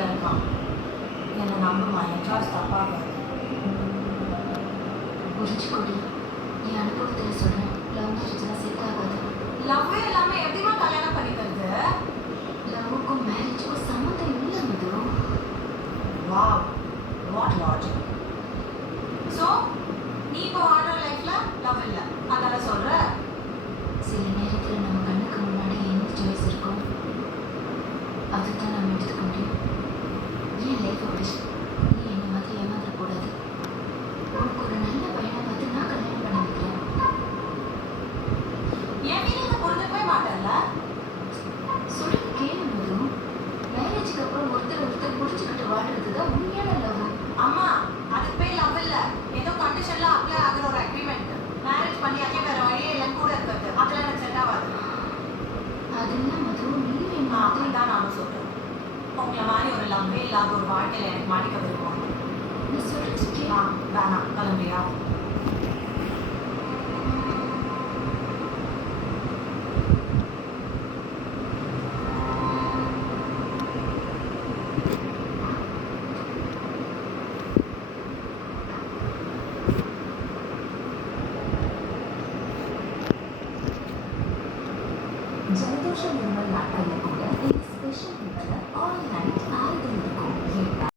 வீட்டில் இருக்கான். என்னை நம்புமா, என் சாய்ஸ் தப்பாகாது. புரிஞ்சுக்கொடி, என் அனுபவத்தில் சொல்கிறேன், லவ் மேரேஜ்லாம் செட் ஆகாது. லவ்வே இல்லாமல் எப்படிமா கல்யாணம் பண்ணிக்கிறது? லவ்வுக்கும் மேரேஜுக்கும் சம்மந்தம் இல்லை Madhu. Wow, what logic. So நீ இப்போ வாழ்ற லைஃப்பில் லவ் இல்லை, அதெல்லாம் சொல்கிற? சில நேரத்தில் நம்ம கண்ணுக்கு முன்னாடி என்ன சாய்ஸ் இருக்கும் அதுதான் நம்ம எடுத்துக்க முடியும். என் லைஃப் விஷ் நீ என்ன மாதிரி ஏமாற்றக்கூடாது. உனக்கு ஒரு நல்ல பையனை பார்த்து நான் கல்யாணம் பண்ணி வைக்கிறேன். என் ஃபீலிங்கை புரிஞ்சுக்கவே மாட்டேன்ல. சொல்றது கேளு மது. மேரேஜுக்கு அப்புறம் ஒருத்தர் புரிஞ்சுக்கிட்டு வாழ்றது தான் உண்மையான லவ். அம்மா, அதுக்கு போய் லவ் இல்லை, ஏதோ கண்டிஷன்லாம் அப்ளை ஆகிற ஒரு அக்ரிமெண்ட். மேரேஜ் பண்ணி அதே வேறு வழியே இல்லைன்னு கூட இருக்கிறது, அதெல்லாம் எனக்கு செட் ஆகாது. அதெல்லாம் மது நீ என்ன அப்படிதான் நானும் சொல்கிறேன். உங்களை மாதிரி ஒரு லவ்வே இல்லாத ஒரு வாழ்க்கையில் எனக்கு மாட்டிக்க விரும்புவாங்க. நீ சொல்றது கேளு. வேணாம், கிளம்பியா? ஜலதோஷம் இருமல் நாட்களில் கூட இந்த ஸ்பெஷல் ஆல் நைட் ஆறுதல் இருக்கும்.